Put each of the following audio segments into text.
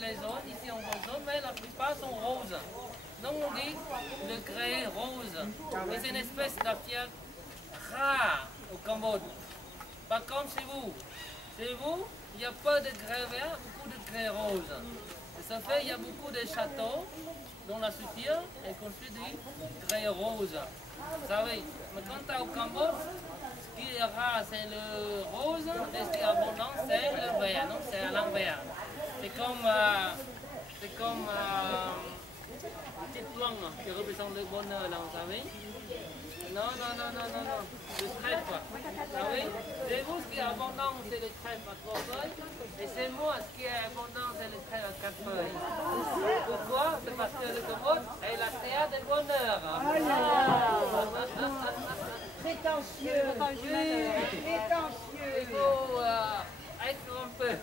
les zones, ici on voit jaune, mais la plupart sont roses. Donc on dit le grès rose. Mais c'est une espèce de pierre rare au Cambodge. Pas comme chez vous. Chez vous, il n'y a pas de grès vert, beaucoup de grès rose. Et ça fait il y a beaucoup de châteaux dont la structure est construite du grès rose. Vous savez, mais quand tu es au Cambodge, ce qui est rare c'est le rose et ce qui est abondant c'est le vert. Non, c'est à l'envers. C'est comme une petite langue qui représente le bonheur là, vous savez. Non. Le trèfle, vous savez. C'est vous, ce qui est abondant, c'est le trèfle à 3 feuilles. Et c'est moi, ce qui est abondant, c'est le trèfle à 4 feuilles. Pourquoi? C'est parce que le Cambodge est la terre du bonheur. Prétentieux. Il faut être un peu.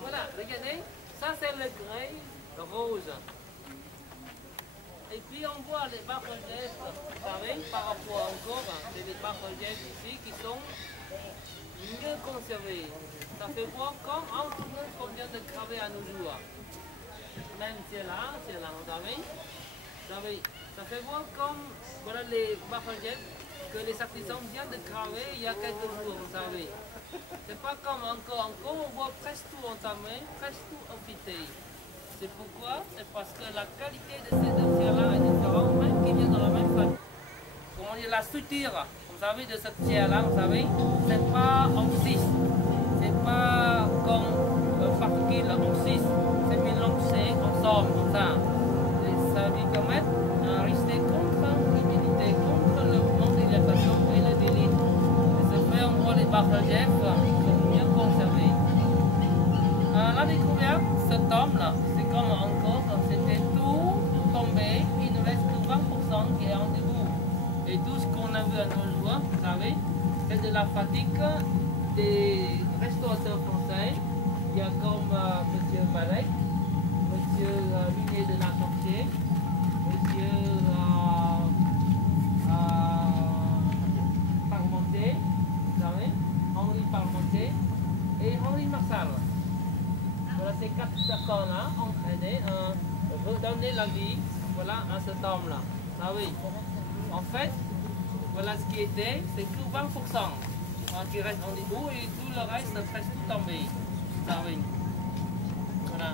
Voilà, regardez. Ça, c'est le grès rose. Et puis on voit les bas-reliefs, vous savez, par rapport encore, c'est les bas-reliefs ici qui sont mieux conservés. Ça fait voir comme en tout le monde combien de graver à nos jours. Même c'est là, vous savez. Ça fait voir comme voilà les bas-reliefs que les artisans viennent de graver il y a quelques jours, vous savez. C'est pas comme encore, on voit presque tout entamé, presque tout enfité. C'est pourquoi? C'est parce que la qualité de ces deux pierres-là est différente, même qui viennent de la même famille. Comment dire, la structure, vous savez, de cette pierre-là, vous savez, c'est pas en 6. C'est pas comme particule en 6. C'est mélangé ensemble, comme ça. Et ça lui permet de rester contre l'humidité, contre le mouvement d'hydratation et le délit. Et ça fait, on voit les bas-reliefs sont mieux conservés. La découverte, cet homme-là, c'est comme encore, c'était tout tombé, il ne reste que 20% qui est en debout. Et tout ce qu'on a vu à nos jours, vous savez, c'est de la fatigue des restaurateurs français. Il y a comme M. Malek, M. Vinet de Lacantier, M. Parmentier, vous savez, Henri Parmentier et Henri Marshall. Voilà, ces 4 personnes-là ont aidé à redonner la vie voilà, à cet homme-là. Ah oui. En fait, voilà ce qui était, c'est que 20% qui reste en debout et tout le reste est presque tout tombé. Ah oui. Voilà.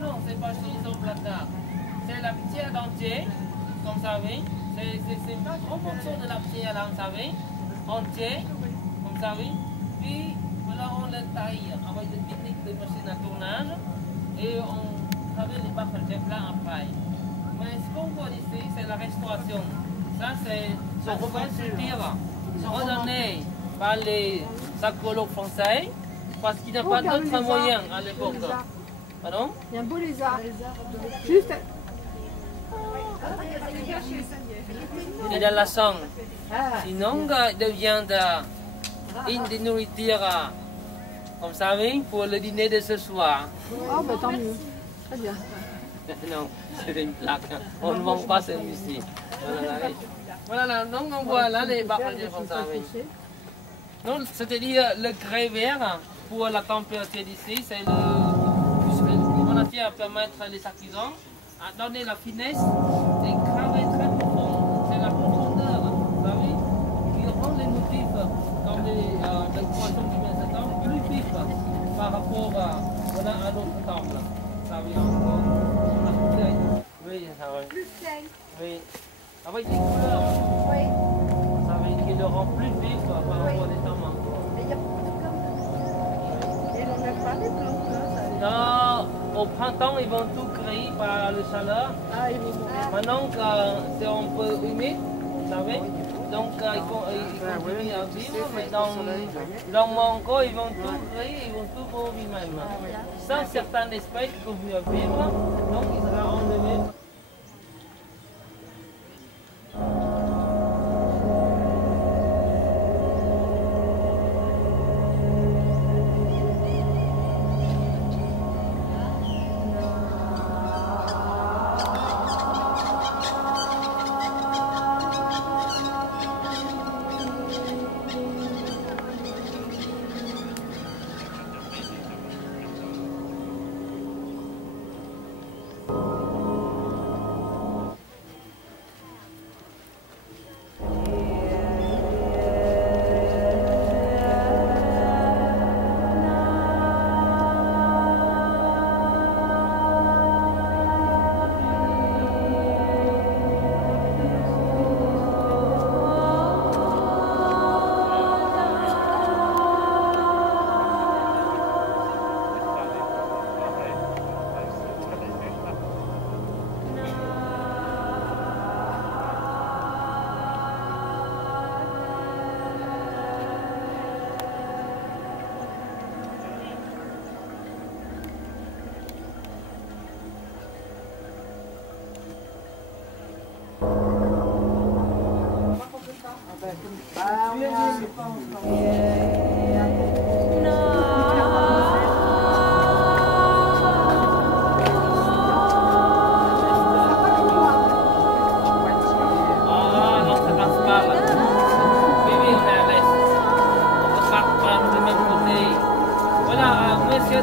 Non, c'est pas juste un placard. C'est la pierre d'entier, comme vous savez. C'est pas un morceau de la pierre là, vous savez, entier. Vous savez, puis voilà, on le taille avec des techniques de machine à tournage et on travaille les bas-reliefs là après. Mais ce qu'on voit ici, c'est la restauration. Ça, c'est la nouvelle structure redonnée par les archéologues français parce qu'il n'y a pas d'autre moyen à l'époque. Pardon? Il y a un beau lézard. Juste. Il y a la sang. Sinon, il devient une nourriture, comme vous savez, pour le dîner de ce soir. Oh, bah tant mieux. Très bien. Non, c'est une plaque. On ne vend pas celui-ci. Voilà, donc on voit là les bas-reliefs comme ça. Donc, c'est-à-dire le grès vert pour la température d'ici, c'est on a fait à permettre les artisans à donner la finesse et graver très profond. C'est la profondeur, vous savez, qui rend les motifs comme les poissons du même temps plus vifs par rapport voilà, à notre temple. Ça veut encore la couleur. Oui, ça va. Plus clair. Oui. Avec des couleurs. Oui. Ça veut dire qu'il le rend plus vif par rapport à des temps. Et il y a beaucoup de plantes. Et on n'a pas les plantes là. Non, au printemps, ils vont tout créer par la chaleur. Ah, ils vont mourir. Maintenant, c'est un peu humide, vous savez. Donc, ils continuent à vivre, mais dans Mango, ils vont tout créer, ils vont tout mourir même. Sans certaines espèces qui peuvent vivre, donc ils seront enlevés.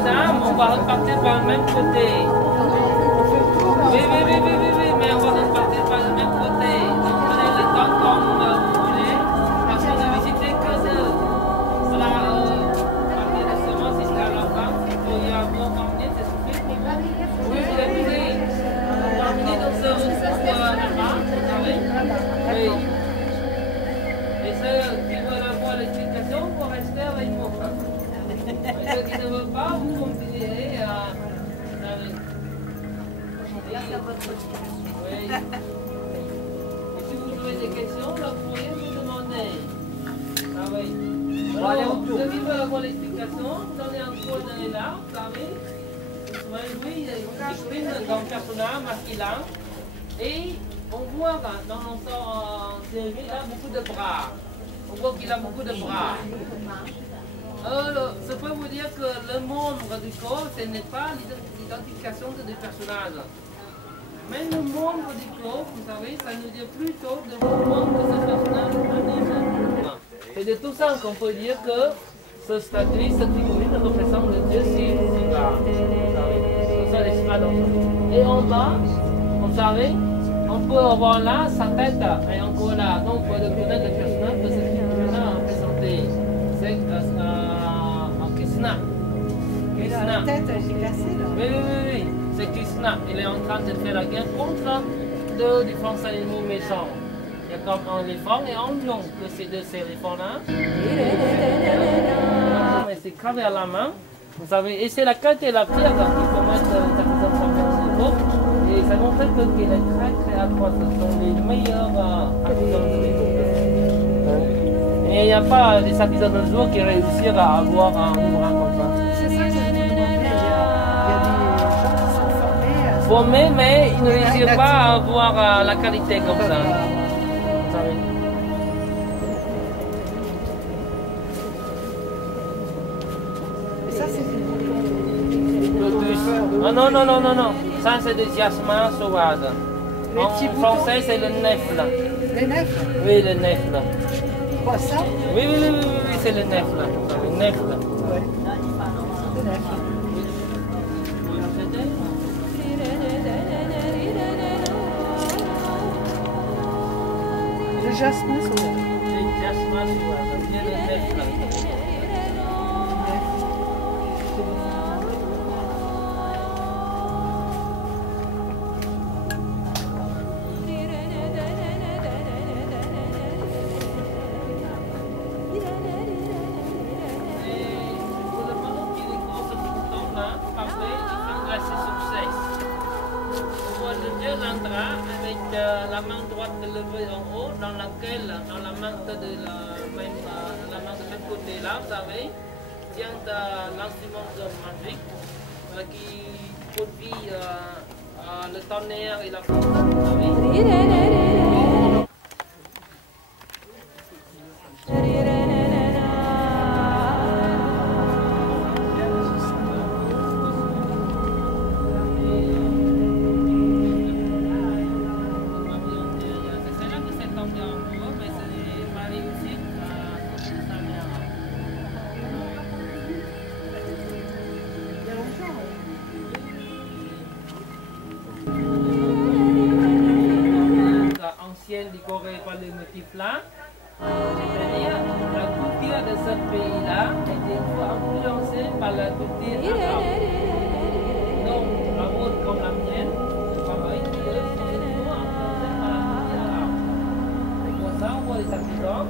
Dame, on va repartir par le même côté. Oui, mais on va repartir par le même côté. Donc prenez le temps comme vous voulez, parce qu'on ne visiter que deux. Voilà, partir de seulement jusqu'à la fin. Il faut y avoir terminé, c'est suffisant pour vous. Oui, vous avez vu. Terminé dans ce là-bas, vous savez. Oui. Et ceux qui veulent avoir l'explication, il faut rester avec moi. Ceux qui ne veulent pas, vous continuez à... Oui. Et si vous avez des questions, là, vous pourriez me demander. Ah oui. Alors, ceux qui veulent avoir l'explication, vous donnez un code dans les là, vous savez. Oui, il exprime dans le personnage masculin. Et on voit là, dans notre série, il a beaucoup de bras. On voit qu'il a beaucoup de bras. Je peux vous dire que le membre du corps, ce n'est pas l'identification des personnages. Mais le membre du corps, vous savez, ça nous dit plutôt le mouvement que ce personnage anime. C'est de tout ça qu'on peut dire que ce statut, cette figurine représente le dieu Shiva. C'est ça les stratos. Et en bas, vous savez, on peut avoir là sa tête et encore là. Donc, on peut reconnaître le personnage que cette figurine a représenté. C'est Krishna. La tête, j'ai cassé là. Oui. C'est Krishna. Il est en train de faire la guerre contre deux différents animaux méchants. Il y a comme un éléphant et un lion, que ces deux éléphants-là. Mais c'est gravé à la main. Vous savez, et c'est la quête et la pierre qu'il faut mettre dans sa main. Et ça montre qu'il est très adroit. Ce sont les meilleurs artisans de l'époque. Et il n'y a pas des artisans de jour qui réussissent à avoir un bras comme ça. C'est ça que je me demandais. Il y a des gens qui sont formés, mais ils ne réussissent pas à avoir la qualité comme ça. Vous savez. Et ça, c'est Non. Ça, c'est des jasmins sauvages. En français, c'est le nèfle. Les nèfles? Oui, le nèfle. Quoi, ça? Oui, c'est le nèfle. Le nèfle. Oui. C'est le nèfle. Le jasmin sauvage. Le jasmin sauvage, c'est le nèfle. Avec la main droite levée en haut, dans laquelle, dans la main de même côté là, vous savez, tient l'instrument magique qui produit le tonnerre et la foudre, vous savez. Décoré par les motifs là, c'est-à-dire la culture de ce pays-là était influencée par la culture arabe. Donc, la vôtre comme la mienne, pareil, sont influencés par la culture arabe. Et pour ça, on voit les artisans,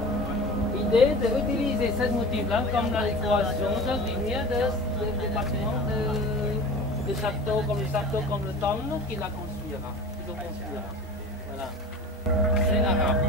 l'idée d'utiliser ce motif-là comme la décoration de lumière des bâtiments de châteaux, comme le temple qu'il a construira. Voilà. C'est arabe.